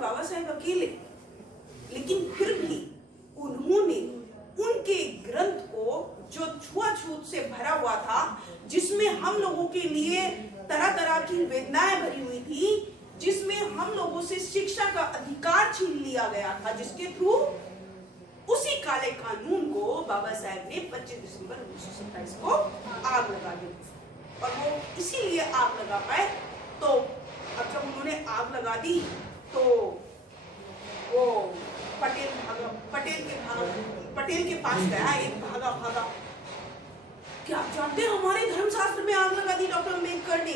बाबा साहेब अकेले, लेकिन फिर भी उन्होंने उनके ग्रंथ को जो छुआछूत से भरा हुआ था, जिसमें हम लोगों के लिए तरह तरह की वेदनाएं भरी हुई थी, जिसमें हम लोगों से शिक्षा का अधिकार छीन लिया गया था, जिसके थ्रू उसी काले कानून को बाबा साहेब ने 25 दिसंबर 1927 को आग लगा दी। और वो इसीलिए आग लगा पाए। तो अब जब उन्होंने आग लगा दी तो वो पटेल के पास गया, एक भागा। क्या आप जानते हैं हमारे धर्मशास्त्र में आग लगा दी डॉक्टर अम्बेडकर ने,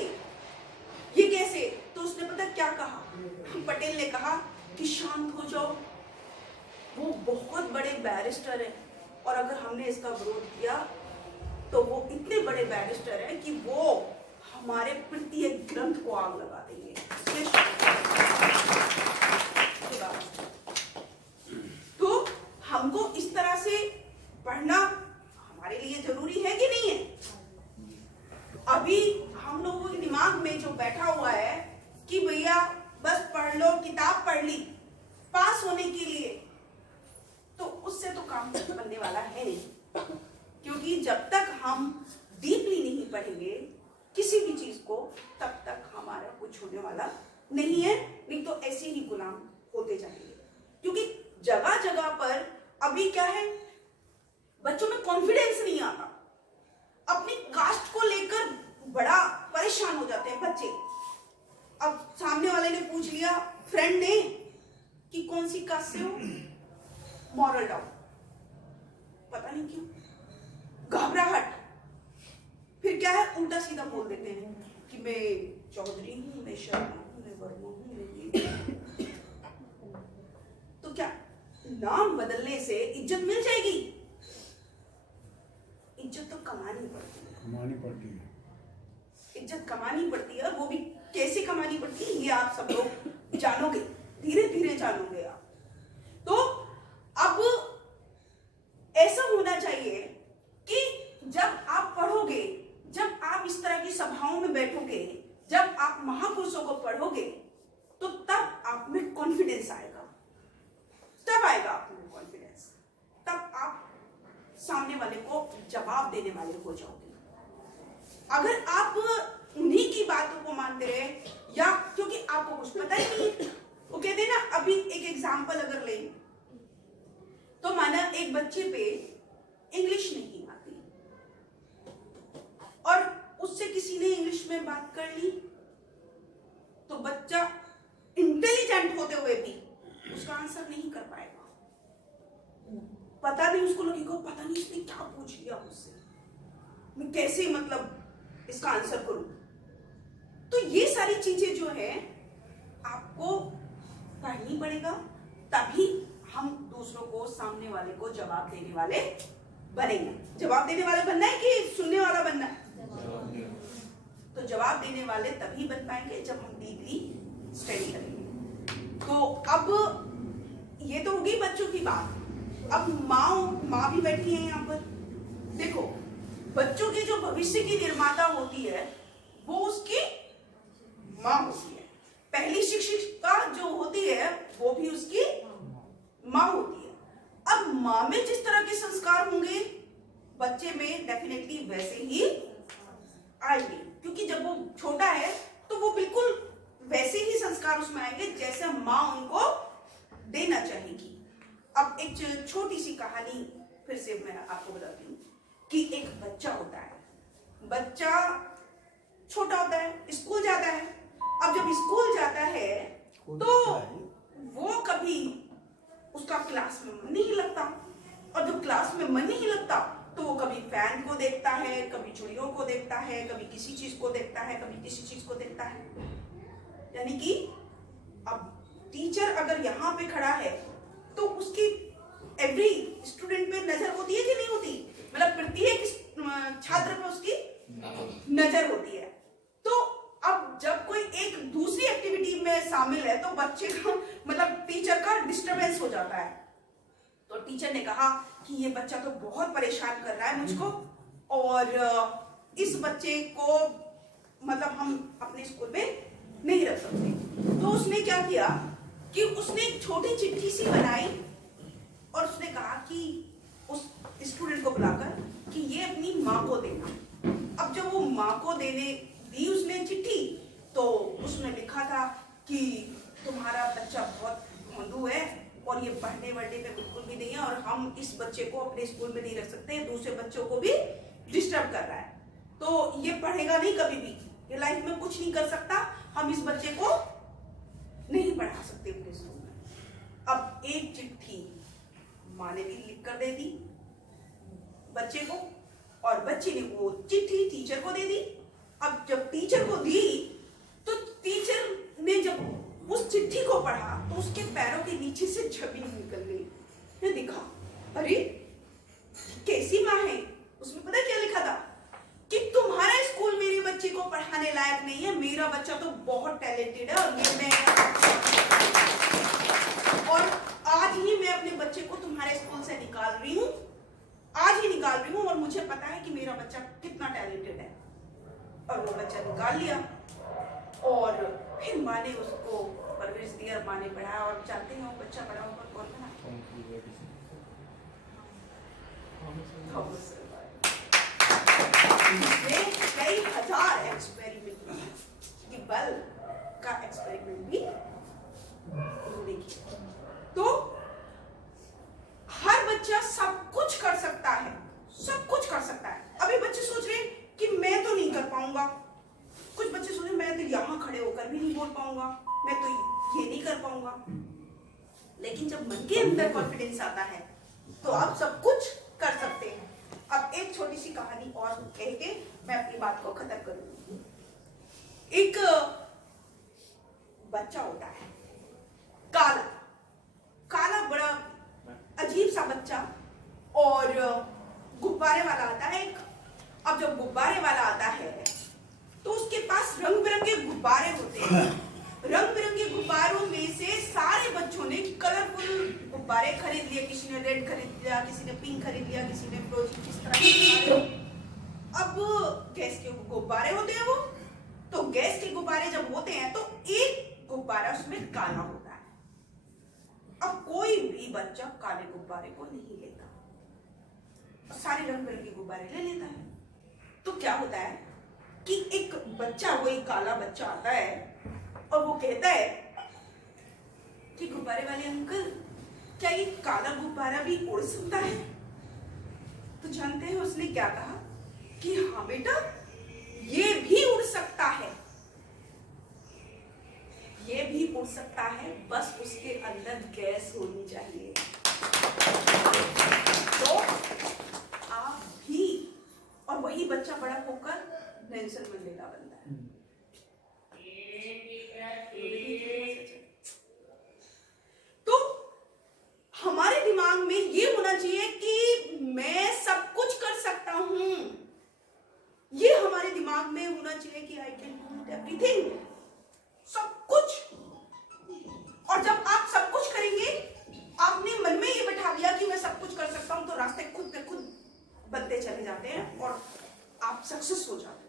ये कैसे? तो उसने पता क्या कहा? पटेल ने कहा कि शांत हो जाओ, वो बहुत बड़े बैरिस्टर है और अगर हमने इसका विरोध किया तो वो इतने बड़े बैरिस्टर हैं कि वो हमारे प्रत्येक ग्रंथ को आग लगा देंगे। तो हमको इस तरह से पढ़ना हमारे लिए जरूरी है कि नहीं है? अभी हम लोगों के दिमाग में जो बैठा हुआ है कि भैया बस पढ़ लो, किताब पढ़ ली पास होने के लिए, तो उससे तो काम बनने वाला है नहीं। क्योंकि जब तक हम डीपली नहीं पढ़ेंगे किसी भी चीज को, तब तक हमारा कुछ होने वाला नहीं है। नहीं तो ऐसे ही गुलाम होते जाएंगे। क्योंकि जगह जगह पर अभी क्या है, बच्चों में कॉन्फिडेंस नहीं आता, अपनी कास्ट को लेकर बड़ा परेशान हो जाते हैं बच्चे। अब सामने वाले ने पूछ लिया, फ्रेंड ने, कि कौन सी कास्ट से हो, मॉरल डाउन, पता नहीं क्यों, घबराहट। फिर क्या है, उल्टा सीधा बोल देते हैं कि मैं चौधरी हूं, मैं शर्मा हूं, मैं वर्मा हूं, मैं तो क्या नाम बदलने से इज्जत मिल जाएगी? इज्जत तो कमानी पड़ती है। इज्जत कमानी पड़ती है, और वो भी कैसे कमानी पड़ती है ये आप सब लोग जानोगे, धीरे धीरे जानोगे आप। तो अब ऐसा होना चाहिए कि जब आप पढ़ोगे, जब आप इस तरह की सभाओं में बैठोगे, जब आप महापुरुषों को पढ़ोगे, तो तब आप में कॉन्फिडेंस आएगा। तब आएगा आप में कॉन्फिडेंस, तब आप सामने वाले को जवाब देने वाले हो जाओगे। अगर आप उन्हीं की बातों को मानते रहे, या क्योंकि आपको कुछ पता ही नहीं, वो कहते हैं ना, अभी एक एग्जाम्पल अगर लें तो माना एक बच्चे पे इंग्लिश नहीं आती और उससे किसी ने इंग्लिश में बात कर ली, तो बच्चा इंटेलिजेंट होते हुए भी उसका आंसर नहीं कर पाएगा। पता नहीं, उसको लगेगा पता नहीं इसने क्या पूछ लिया मुझसे, मैं कैसे मतलब इसका आंसर करूं। तो ये सारी चीजें जो है आपको पढ़नी पड़ेगा, तभी हम दूसरों को, सामने वाले को जवाब देने वाले बनेंगे। जवाब देने वाले बनना है कि सुनने वाला बनना है? तो जवाब देने वाले तभी बन पाएंगे जब हम डीपली स्टडी करेंगे। तो अब ये तो होगी बच्चों की बात। अब माँ भी बैठी है यहाँ पर। देखो, बच्चों के जो भविष्य की निर्माता होती है वो उसकी माँ होती है। पहली शिक्षिका जो होती है वो भी उसकी माँ होती है। अब माँ में जिस तरह के संस्कार होंगे बच्चे में डेफिनेटली वैसे ही आएंगे, क्योंकि जब वो छोटा है तो वो बिल्कुल वैसे ही संस्कार उसमें आएंगे जैसे माँ उनको देना चाहेगी। अब एक छोटी सी कहानी फिर से मैं आपको बताती हूँ कि एक बच्चा होता है, बच्चा छोटा होता है, स्कूल जाता है। अब जब स्कूल जाता है तो वो कभी उसका क्लास में मन नहीं लगता, और जब क्लास में मन नहीं लगता तो वो कभी फैन को देखता है, कभी चिड़ियों को देखता है, कभी किसी चीज को देखता है, कभी किसी चीज को देखता है। यानी कि अब टीचर अगर यहाँ पे खड़ा है तो उसकी एवरी स्टूडेंट पे नजर होती है कि नहीं होती? मतलब प्रत्येक छात्र पे उसकी नजर होती है। तो अब जब कोई एक दूसरी एक्टिविटी में शामिल है तो बच्चे का मतलब टीचर का डिस्टरबेंस हो जाता है। तो टीचर ने कहा कि ये बच्चा तो बहुत परेशान कर रहा है मुझको, और इस बच्चे को मतलब हम अपने स्कूल में नहीं रख सकते। तो उसने क्या किया कि उसने एक छोटी चिट्ठी सी बनाई और उसने कहा कि उस स्टूडेंट को बुलाकर कि ये अपनी माँ को देना। अब जब वो माँ को देने दी उसने चिट्ठी, तो उसने लिखा था कि तुम्हारा बच्चा बहुत भोंदू है और ये पढ़ने वढ़ने में बिल्कुल भी नहीं है, और हम इस बच्चे को अपने स्कूल में नहीं रख सकते, दूसरे बच्चों को भी डिस्टर्ब कर रहा है, तो ये पढ़ेगा नहीं कभी भी, ये लाइफ में कुछ नहीं कर सकता, हम इस बच्चे को नहीं पढ़ा सकते अपने स्कूल में। अब एक चिट्ठी माँ ने भी लिख कर दे दी बच्चे को, और बच्चे ने वो चिट्ठी टीचर को दे दी। अब जब टीचर को दी तो टीचर ने जब उस चिट्ठी को पढ़ा तो उसके पैरों के नीचे से जमीन निकल गई। ने देखा, अरे कैसी माँ है। उसमें पता क्या लिखा था कि तुम्हारा स्कूल मेरे बच्चे को पढ़ाने लायक नहीं है, मेरा बच्चा तो बहुत टैलेंटेड है, और ये मैं और आज ही मैं अपने बच्चे को तुम्हारे स्कूल से निकाल रही हूँ, आज ही निकाल रही हूँ, और मुझे पता है कि मेरा बच्चा कितना टैलेंटेड है। और वो बच्चा निकाल लिया, और फिर माँ ने उसको परवरिश दी और माँ ने पढ़ाया, और जानते हैं वो बच्चा बड़ा होकर कौन बना? कई हजार एक्सपेरिमेंट की बल्ब का एक्सपेरिमेंट भी देखिए। तो हर बच्चा सब कुछ कर सकता है, सब कुछ कर सकता है। अभी बच्चे सोच रहे हैं कि मैं तो नहीं कर पाऊंगा, कुछ बच्चे सोच रहे मैं तो यहाँ खड़े होकर भी नहीं बोल पाऊंगा, मैं तो ये नहीं कर पाऊंगा। लेकिन जब मन के अंदर कॉन्फिडेंस आता है तो आप सब कुछ कर सकते हैं। अब एक छोटी सी कहानी और कह के मैं अपनी बात को खत्म करूंगी। एक बच्चा होता है काला, काला बड़ा अजीब सा बच्चा, और गुब्बारे वाला आता है एक। अब जब गुब्बारे वाला आता है तो उसके पास रंग बिरंगे गुब्बारे होते हैं। रंग बिरंगे गुब्बारों में से सारे बच्चों ने कलरफुल गुब्बारे खरीद लिए, किसी ने रेड खरीद लिया, किसी ने पिंक खरीद लिया, किसी ने फिरोजी, किस तरह के। अब गैस के गुब्बारे होते हैं वो, तो गैस के गुब्बारे जब होते हैं तो एक गुब्बारा उसमें काला होता है। अब कोई भी बच्चा काले गुब्बारे को नहीं लेता, सारे रंग बिरंगे गुब्बारे ले लेता है। तो क्या होता है कि एक बच्चा, वही काला बच्चा आता है और वो कहता है कि गुब्बारे वाले अंकल, क्या ये काला गुब्बारा भी उड़ सकता है? तो जानते हैं उसने क्या कहा कि हाँ बेटा, ये भी उड़ सकता है, ये भी उड़ सकता है, बस उसके अंदर गैस होनी चाहिए। तो आप भी, और वही बच्चा बड़ा होकर नेल्सन मंडेला बनता है। तो हमारे दिमाग में ये होना चाहिए कि मैं सब कुछ कर सकता हूं, ये हमारे दिमाग में होना चाहिए कि आई कैन डू एवरीथिंग, सब कुछ। और जब आप सब कुछ करेंगे, आपने मन में ये बैठा लिया कि मैं सब कुछ कर सकता हूं, तो रास्ते खुद पे खुद बनते चले जाते हैं और आप सक्सेस हो जाते हैं।